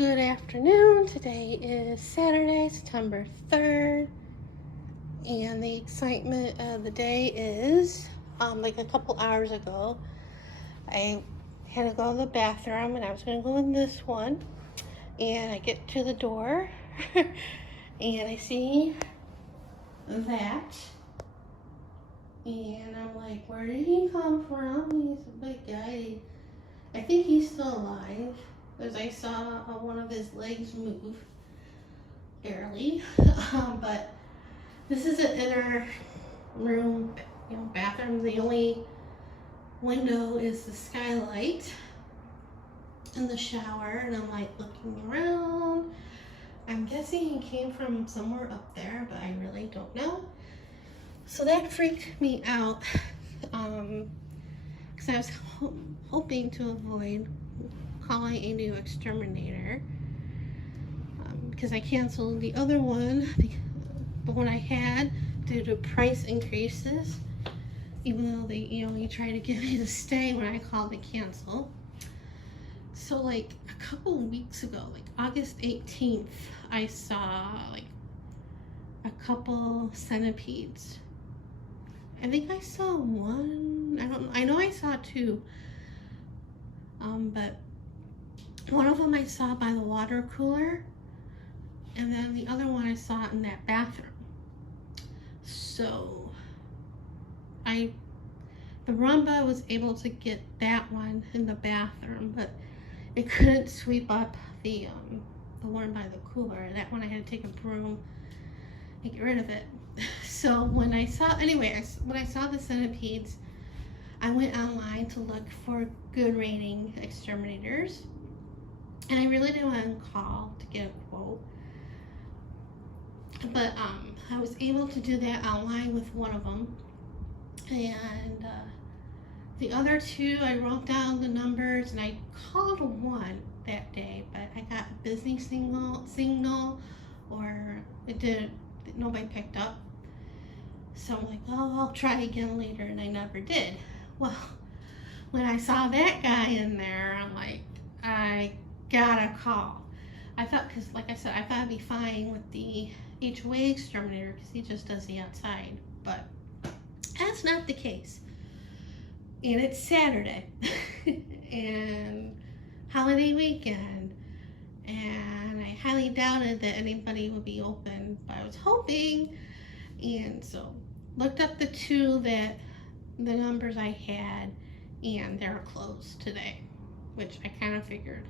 Good afternoon. Today is Saturday, September 3rd, and the excitement of the day is like a couple hours ago, I had to go to the bathroom and I was going to go in this one, and I get to the door and I see that, and I'm like, where did he come from? He's a big guy. I think he's still alive, because I saw one of his legs move, barely. But this is an inner room, bathroom. The only window is the skylight in the shower, and I'm like looking around. I'm guessing he came from somewhere up there, but I really don't know. So that freaked me out, because I was hoping to avoid calling a new exterminator, because I canceled the other one, the one I had, due to price increases, even though they tried to get me to stay when I called to cancel. So like a couple weeks ago, like August 18th, I saw like a couple centipedes. I think I saw one. I know I saw two, but one of them I saw by the water cooler, and then the other one I saw in that bathroom. So the Roomba was able to get that one in the bathroom, but it couldn't sweep up the one by the cooler. That one I had to take a broom and get rid of it. So when I saw the centipedes, I went online to look for good rating exterminators, and I really didn't want to call to get a quote, but I was able to do that online with one of them, and the other two, I wrote down the numbers and I called one that day, but I got a busy signal, or nobody picked up. So I'm like, oh, I'll try again later, and I never did. Well, when I saw that guy in there, I'm like, I gotta call. I thought, because like I said, I thought I'd be fine with the HOA exterminator because he just does the outside, but that's not the case. And it's Saturday and holiday weekend, and I highly doubted that anybody would be open, but I was hoping, and so looked up the numbers I had, and they're closed today, which I kind of figured.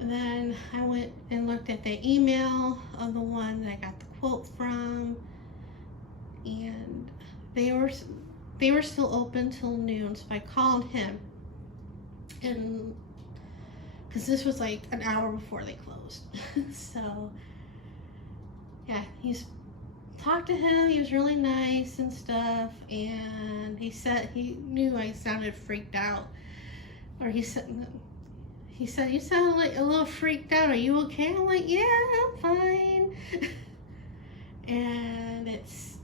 And then I went and looked at the email of the one that I got the quote from, and they were still open till noon. So I called him, and because this was like an hour before they closed. So yeah, talked to him. He was really nice and stuff, and he said he knew I sounded freaked out, or he said, you sound like a little freaked out. Are you okay? I'm like, yeah, I'm fine. And it's,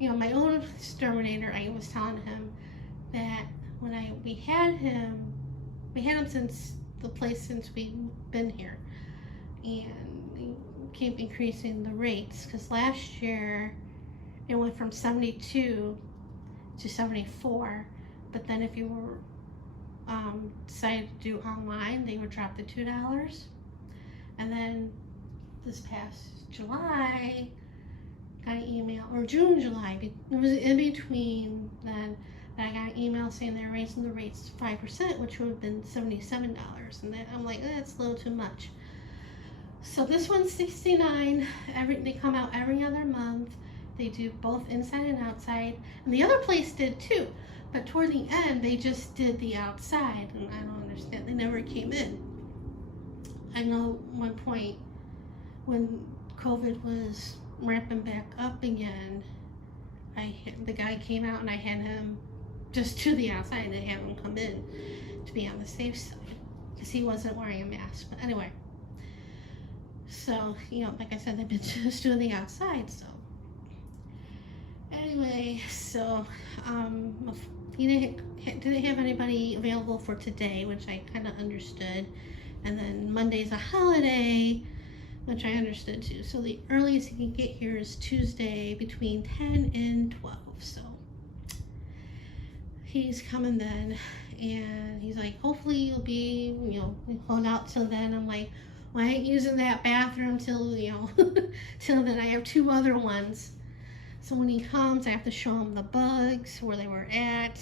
my own exterminator, I was telling him that when we had him since we've been here, and we keep increasing the rates, because last year it went from 72 to 74, but then if you were decided to do online, they would drop the $2. And then this past July, got an email, or July, it was in between then, that I got an email saying they're raising the rates 5%, which would have been $77. And then I'm like, that's a little too much. So this one's $69. They come out every other month. They do both inside and outside, and the other place did too. But toward the end, they just did the outside, and I don't understand. They never came in. I know one point when COVID was ramping back up again, the guy came out and I had him just to the outside. They have him come in to be on the safe side because he wasn't wearing a mask. But anyway, so like I said, they've been just doing the outside. So anyway, so he didn't have anybody available for today, which I kind of understood. And then Monday's a holiday, which I understood too. So the earliest he can get here is Tuesday between 10 and 12. So he's coming then, and he's like, hopefully you'll be, we hold out till then. I'm like, well, I ain't using that bathroom till, till then. I have 2 other ones. So when he comes, I have to show him the bugs, where they were at,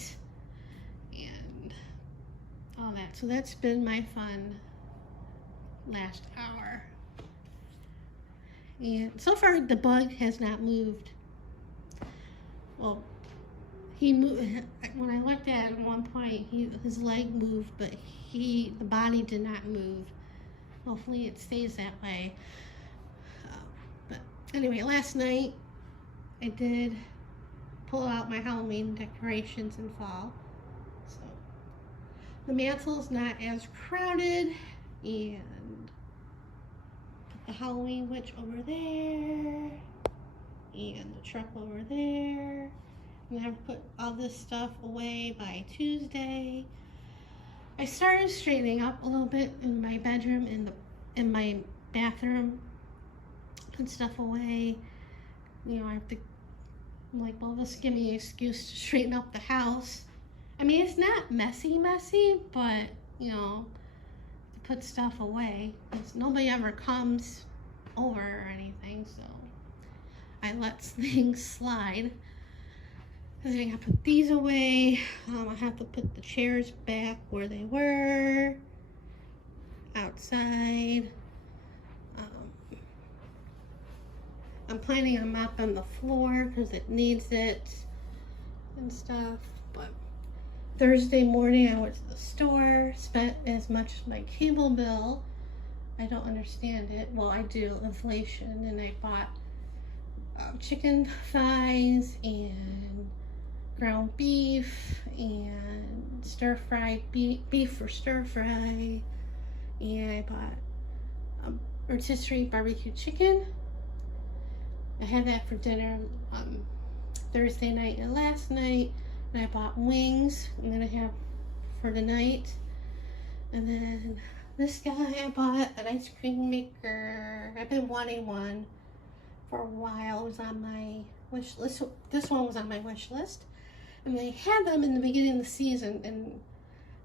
and all that. So that's been my fun last hour. And so far, the bug has not moved. Well, he moved. When I looked at it at one point, his leg moved, but the body did not move. Hopefully it stays that way. But anyway, last night I did pull out my Halloween decorations in fall. So the mantle's not as crowded, and put the Halloween witch over there, and the truck over there. I'm gonna put all this stuff away by Tuesday. I started straightening up a little bit in my bedroom, in my bathroom, put stuff away. I have to, I'm like, well, this give me an excuse to straighten up the house. I mean, it's not messy, but, to put stuff away. Because nobody ever comes over or anything, so I let things slide. And then I gotta put these away. I have to put the chairs back where they were, outside. I'm planning on mopping the floor because it needs it and stuff. But Thursday morning I went to the store, spent as much as my cable bill. I don't understand it. Well, I do, inflation, and I bought chicken thighs and ground beef and stir-fried beef for stir-fry, and I bought rotisserie barbecue chicken. I had that for dinner Thursday night and last night, and I bought wings I'm gonna have for tonight. And then this guy, I bought an ice cream maker. I've been wanting one for a while. It was on my wish list. This one was on my wish list. And they had them in the beginning of the season, and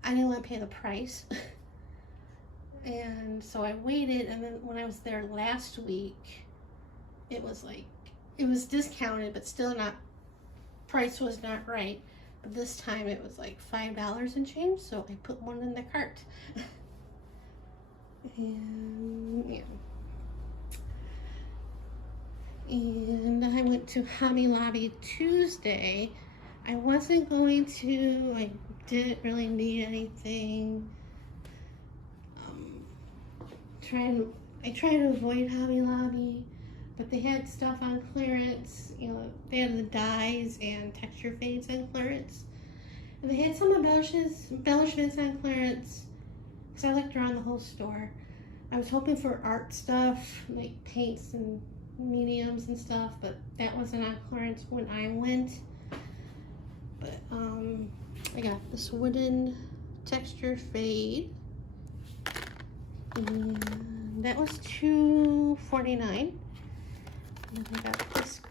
I didn't want to pay the price. And so I waited, and then when I was there last week, it was discounted, but still not, price was not right. But this time it was like $5 and change, so I put one in the cart. And yeah. And I went to Hobby Lobby Tuesday. I wasn't going to, I didn't really need anything. I try to avoid Hobby Lobby, but they had stuff on clearance. They had the dyes and texture fades on clearance. And they had some embellishments on clearance, because I looked around the whole store. I was hoping for art stuff, like paints and mediums and stuff, but that wasn't on clearance when I went. But I got this wooden texture fade, and that was $2.49. And then I got this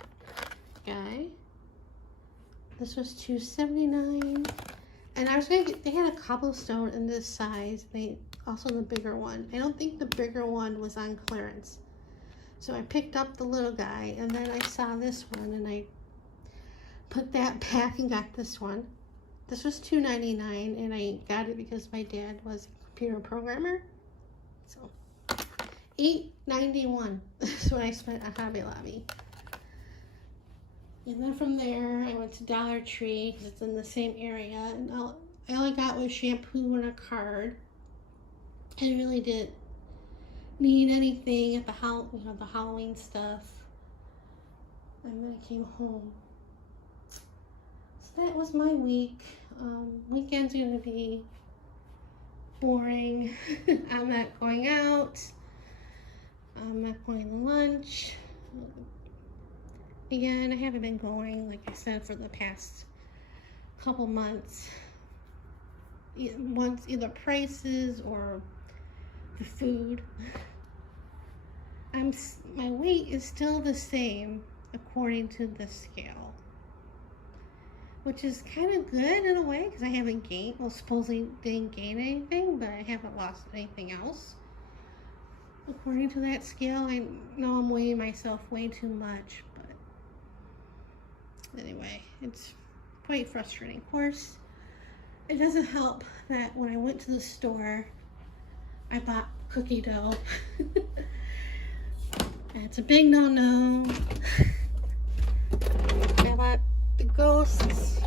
guy. This was $2.79. And I was gonna get, they had a cobblestone in this size. Also the bigger one. I don't think the bigger one was on clearance. So I picked up the little guy, and then I saw this one, and I put that back and got this one. This was $2.99, and I got it because my dad was a computer programmer. So $8.91 is what I spent at Hobby Lobby. And then from there, I went to Dollar Tree because it's in the same area, and all I got was shampoo and a card. I really didn't need anything at the the Halloween stuff. And then I came home. So that was my week. Weekend's gonna be boring. I'm not going out. I'm not going to lunch. Again, I haven't been going, like I said, for the past couple months. Once either prices or the food. My weight is still the same according to the scale, which is kind of good in a way because I haven't gained, well, supposedly didn't gain anything, but I haven't lost anything else. According to that scale, I know I'm weighing myself way too much, but anyway, it's quite frustrating. Of course, it doesn't help that when I went to the store, I bought cookie dough. It's a big no-no. I bought the ghosts,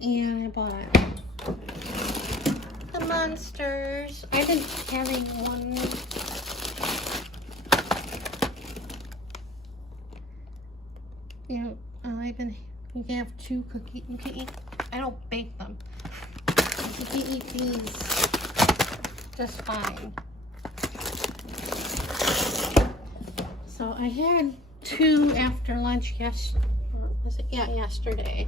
and I bought the monsters. I've been having one. You know, you can have two cookies. You can eat. I don't bake them. You can eat these just fine. So I had two after lunch yesterday.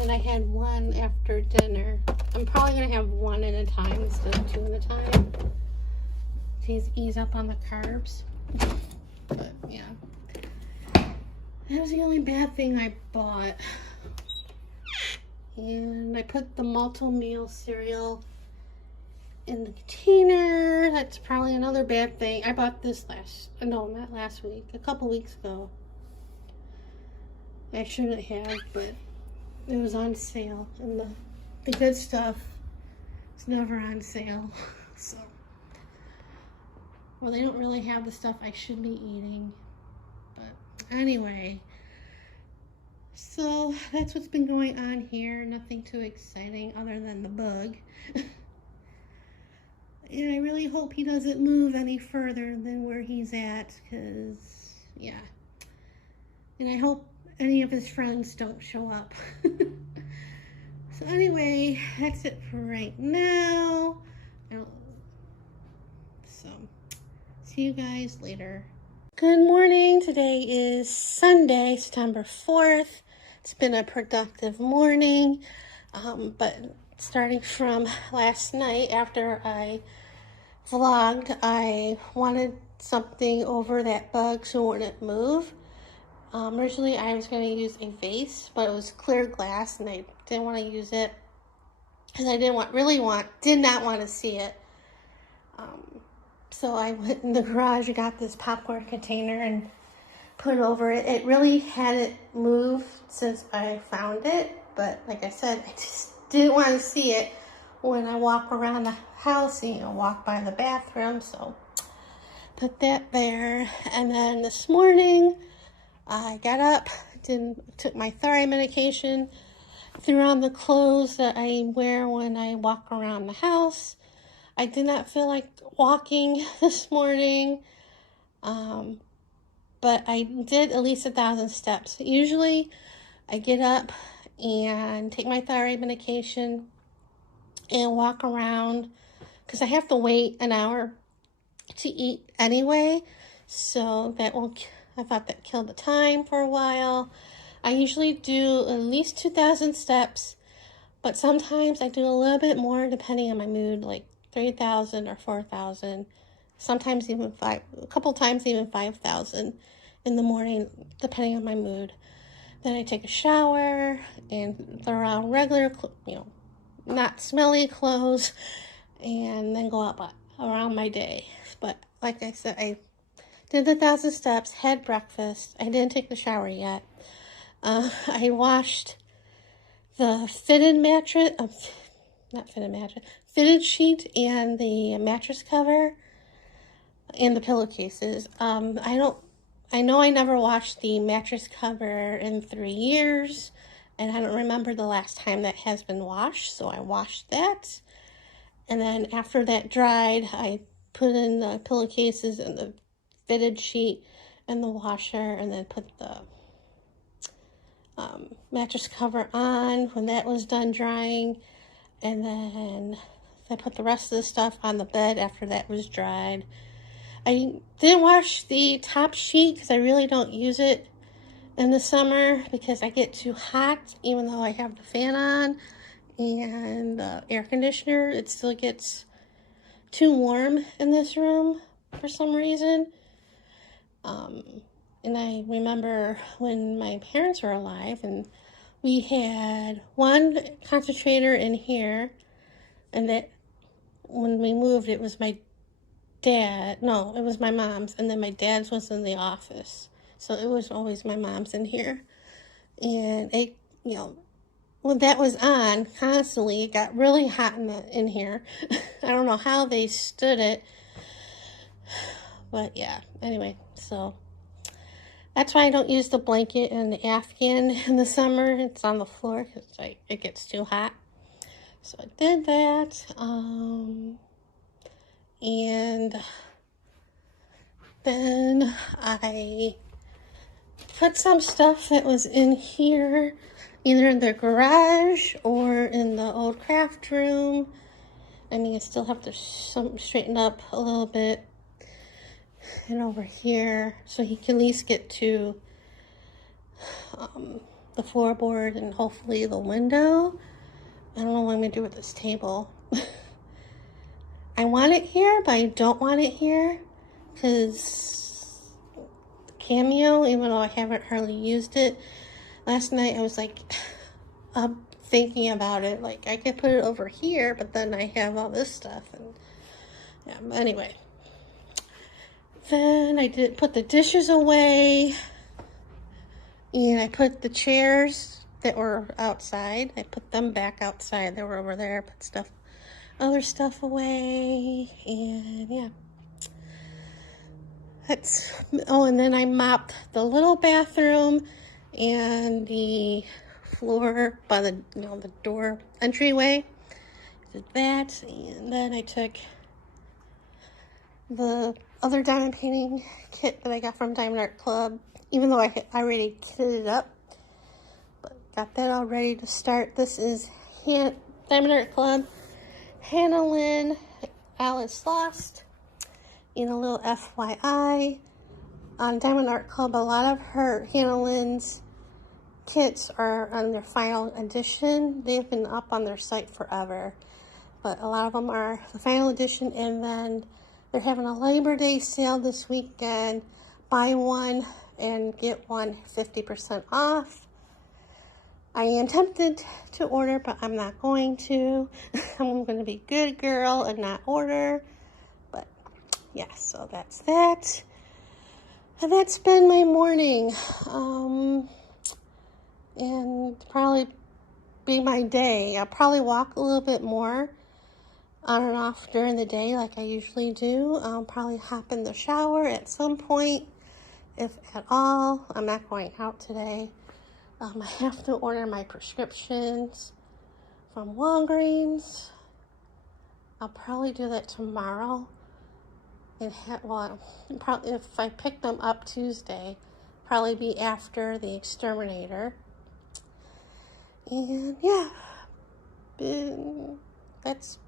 And I had one after dinner. I'm probably gonna have one at a time instead of two at a time. To ease up on the carbs. But yeah. That was the only bad thing I bought. And I put the multi-meal cereal in the container. That's probably another bad thing. I bought this not last week, a couple weeks ago. I shouldn't have, but it was on sale, and the good stuff is never on sale. So, well, they don't really have the stuff I should be eating, but anyway. So that's what's been going on here. Nothing too exciting other than the bug. And I really hope he doesn't move any further than where he's at, because, yeah. And I hope any of his friends don't show up. So anyway, that's it for right now. So, see you guys later. Good morning. Today is Sunday, September 4th. It's been a productive morning, but starting from last night after I vlogged, I wanted something over that bug so it wouldn't move. Originally I was going to use a vase, but it was clear glass and I didn't want to use it because I did not want to see it. So I went in the garage and got this popcorn container and put it over it. It really hadn't moved since I found it, but like I said, I just didn't want to see it when I walk around the house, walk by the bathroom. So put that there. And then this morning I got up, took my thyroid medication, threw on the clothes that I wear when I walk around the house. I did not feel like walking this morning, but I did at least 1,000 steps. Usually I get up and take my thyroid medication and walk around because I have to wait an hour to eat anyway. So I thought that killed the time for a while. I usually do at least 2,000 steps, but sometimes I do a little bit more depending on my mood, like 3,000 or 4,000. Sometimes even a couple times even 5,000 in the morning, depending on my mood. Then I take a shower and throw on regular, not smelly clothes, and then go out around my day. But like I said, I did 1,000 steps, had breakfast. I didn't take the shower yet. I washed the fitted sheet and the mattress cover and the pillowcases. I know I never washed the mattress cover in 3 years, and I don't remember the last time that has been washed, so I washed that. And then after that dried, I put in the pillowcases and the fitted sheet in the washer, and then put the mattress cover on when that was done drying. And then I put the rest of the stuff on the bed after that was dried. I didn't wash the top sheet because I really don't use it in the summer because I get too hot even though I have the fan on. and the air conditioner, it still gets too warm in this room for some reason. And I remember when my parents were alive and we had one concentrator in here, and that when we moved, it was my dad. No, it was my mom's, and then my dad's was in the office. So it was always my mom's in here. And it, when that was on constantly, it got really hot in here. I don't know how they stood it. But yeah, anyway, so that's why I don't use the blanket and the Afghan in the summer. It's on the floor because it gets too hot. So I did that. And then I put some stuff that was in here, either in the garage or in the old craft room. I mean, I still have to straighten up a little bit. And over here, so he can at least get to the floorboard and hopefully the window. I don't know what I'm going to do with this table. I want it here, but I don't want it here because Cameo, even though I haven't hardly used it, last night I was like thinking about it. Like, I could put it over here, but then I have all this stuff. And yeah, but anyway. Then I did put the dishes away, and I put the chairs that were outside, I put them back outside. They were over there. Put other stuff away, and yeah. And then I mopped the little bathroom and the floor by the the door entryway. Did that, and then I took the other diamond painting kit that I got from Diamond Art Club, even though I already kitted it up, but got that all ready to start. This is Diamond Art Club, Hannah Lynn, Alice Lost. In a little FYI, on Diamond Art Club, a lot of her Hannah Lynn's kits are on their final edition. They've been up on their site forever, but a lot of them are the final edition, and then they're having a Labor Day sale this weekend. Buy one and get one 50% off. I am tempted to order, but I'm not going to. I'm going to be a good girl and not order. But yeah, so that's that. And that's been my morning. And probably be my day. I'll probably walk a little bit more on and off during the day like I usually do. I'll probably hop in the shower at some point, if at all. I'm not going out today. I have to order my prescriptions from Walgreens. I'll probably do that tomorrow. And probably if I pick them up Tuesday, probably be after the exterminator. And yeah, that's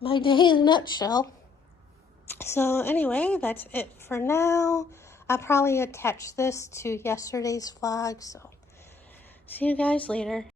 my day in a nutshell. So anyway, that's it for now. I'll probably attach this to yesterday's vlog, so see you guys later.